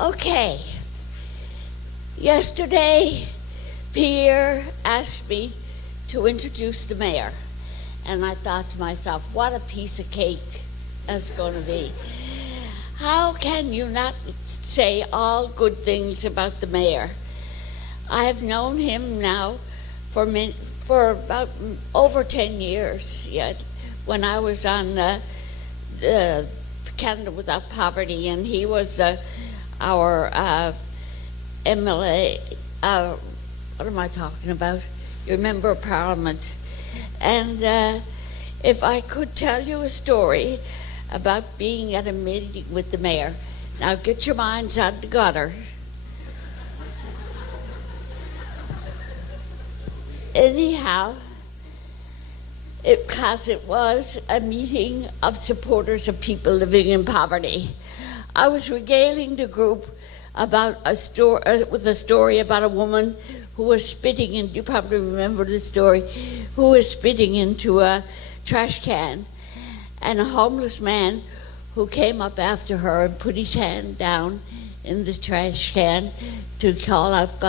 Okay. Yesterday, Pierre asked me to introduce the mayor. And I thought to myself, what a piece of cake that's going to be. How can you not say all good things about the mayor? I have known him now for about over 10 years yet, when I was on Canada Without Poverty, and he was our MLA, what am I talking about? Your Member of Parliament. And if I could tell you a story about being at a meeting with the mayor. Now get your minds out of the gutter. Anyhow, because it was a meeting of supporters of people living in poverty. I was regaling the group about with a story about a woman who was spitting in, you probably remember the story, who was spitting into a trash can, and a homeless man who came up after her and put his hand down in the trash can to call out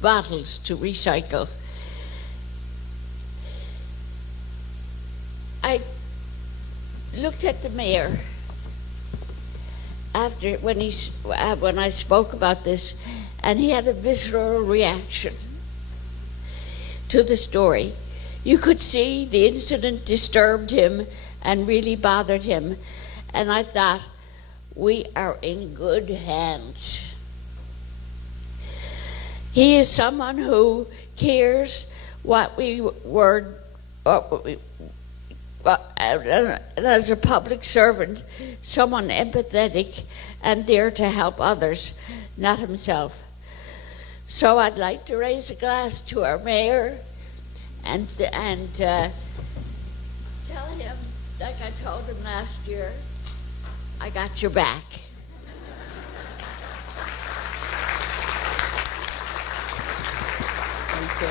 bottles to recycle. I looked at the mayor after when I spoke about this, and he had a visceral reaction to the story. You could see the incident disturbed him and really bothered him, and I thought, we are in good hands. He is someone who cares what we were, and as a public servant, someone empathetic and there to help others, not himself. So I'd like to raise a glass to our mayor and tell him, like I told him last year, I got your back. Thank you.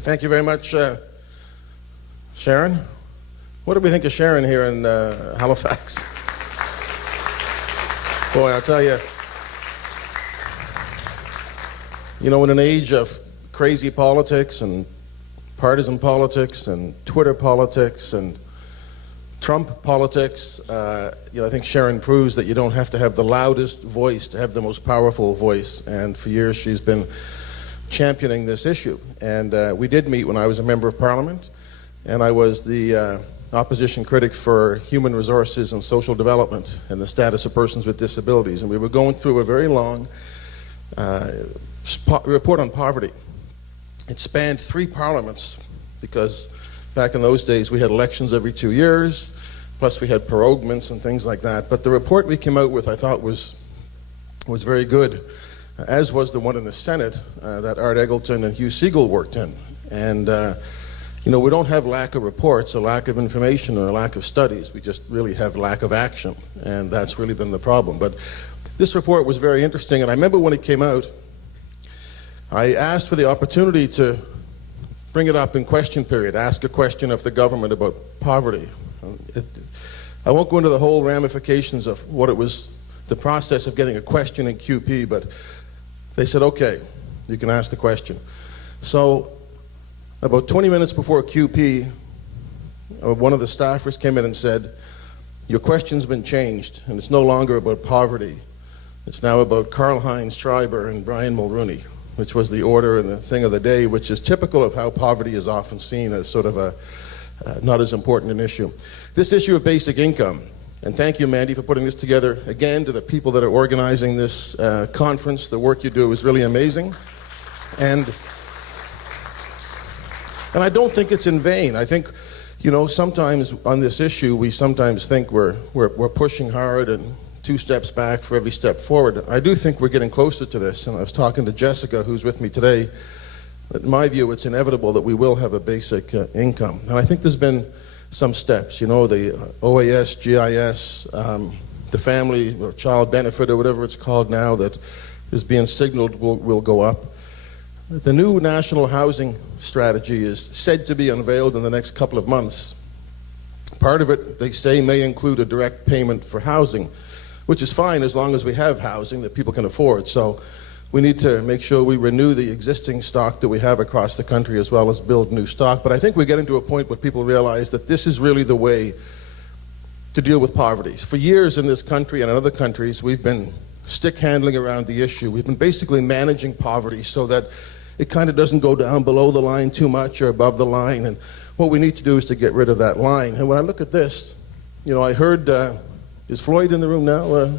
Thank you very much, Sharon. What do we think of Sharon here in Halifax? Boy, I'll tell you, in an age of crazy politics and partisan politics and Twitter politics and Trump politics, I think Sharon proves that you don't have to have the loudest voice to have the most powerful voice. And for years she's been championing this issue. And we did meet when I was a member of Parliament, and I was the opposition critic for human resources and social development and the status of persons with disabilities. And we were going through a very long report on poverty. It spanned 3 parliaments, because back in those days we had elections every 2 years, plus we had proroguements and things like that. But the report we came out with, I thought, was very good, as was the one in the Senate that Art Eggleton and Hugh Segal worked in. And we don't have lack of reports, a lack of information, or a lack of studies. We just really have lack of action, and that's really been the problem. But this report was very interesting, and I remember when it came out, I asked for the opportunity to bring it up in question period, ask a question of the government about poverty. I won't go into the whole ramifications of what it was, the process of getting a question in QP, but they said, okay, you can ask the question. So about 20 minutes before QP, one of the staffers came in and said, your question's been changed, and it's no longer about poverty. It's now about Karl-Heinz Schreiber and Brian Mulrooney, which was the order and the thing of the day, which is typical of how poverty is often seen as sort of a not as important an issue. This issue of basic income, and thank you, Mandy, for putting this together. Again, to the people that are organizing this conference, the work you do is really amazing. And I don't think it's in vain. I think, sometimes on this issue, we sometimes think we're pushing hard and 2 steps back for every step forward. I do think we're getting closer to this, and I was talking to Jessica, who's with me today. In my view, it's inevitable that we will have a basic income. And I think there's been, a lot of some steps. You know, the OAS, GIS, the family or child benefit or whatever it's called now that is being signaled will go up. The new national housing strategy is said to be unveiled in the next couple of months. Part of it, they say, may include a direct payment for housing, which is fine as long as we have housing that people can afford. So we need to make sure we renew the existing stock that we have across the country as well as build new stock. But I think we're getting to a point where people realize that this is really the way to deal with poverty. For years in this country and in other countries, we've been stick handling around the issue. We've been basically managing poverty so that it kind of doesn't go down below the line too much or above the line. And what we need to do is to get rid of that line. And when I look at this, you know, I heard, is Floyd in the room now?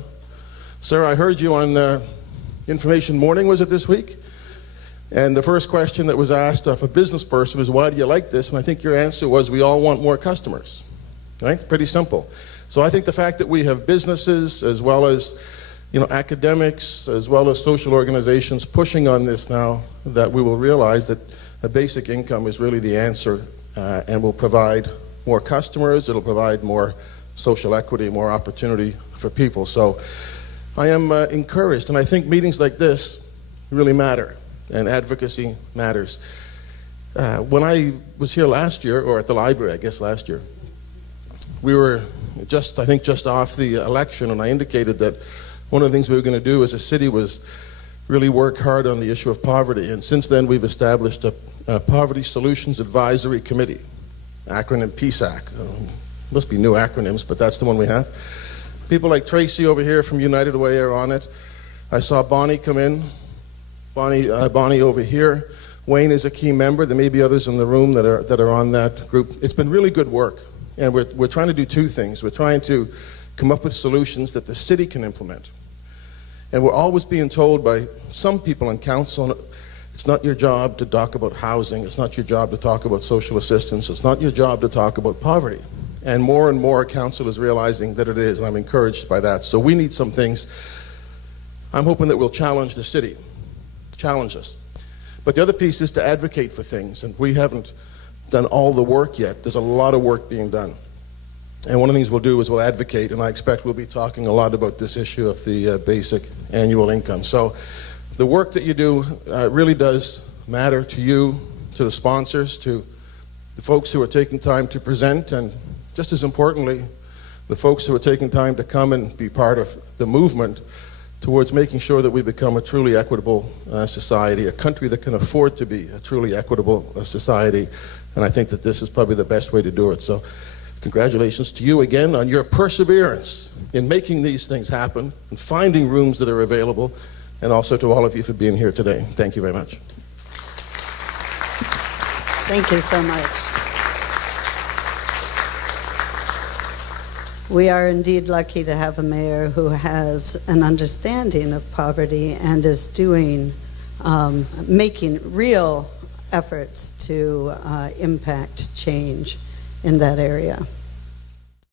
Sir, I heard you on Information Morning, was it this week? And the first question that was asked of a business person is, why do you like this? And I think your answer was, we all want more customers, right? Pretty simple. So I think the fact that we have businesses as well as, you know, academics as well as social organizations pushing on this now, that we will realize that a basic income is really the answer and will provide more customers, it'll provide more social equity, more opportunity for people. So I am encouraged, and I think meetings like this really matter, and advocacy matters. When I was here last year, or at the library, I guess last year, we were just off the election, and I indicated that one of the things we were going to do as a city was really work hard on the issue of poverty. And since then, we've established a Poverty Solutions Advisory Committee, acronym PSAC. Must be new acronyms, but that's the one we have. People like Tracy over here from United Way are on it. I saw Bonnie come in. Bonnie over here. Wayne is a key member. There may be others in the room that are on that group. It's been really good work. And we're trying to do two things. We're trying to come up with solutions that the city can implement. And we're always being told by some people in council, it's not your job to talk about housing, it's not your job to talk about social assistance, it's not your job to talk about poverty. And more council is realizing that it is, and I'm encouraged by that. So we need some things. I'm hoping that we'll challenge the city, challenge us. But the other piece is to advocate for things, and we haven't done all the work yet. There's a lot of work being done. And one of the things we'll do is we'll advocate, and I expect we'll be talking a lot about this issue of the basic annual income. So the work that you do really does matter to you, to the sponsors, to the folks who are taking time to present, and just as importantly, the folks who are taking time to come and be part of the movement towards making sure that we become a truly equitable society, a country that can afford to be a truly equitable society. And I think that this is probably the best way to do it. So congratulations to you again on your perseverance in making these things happen and finding rooms that are available, and also to all of you for being here today. Thank you very much. Thank you so much. We are indeed lucky to have a mayor who has an understanding of poverty and is doing, making real efforts to impact change in that area.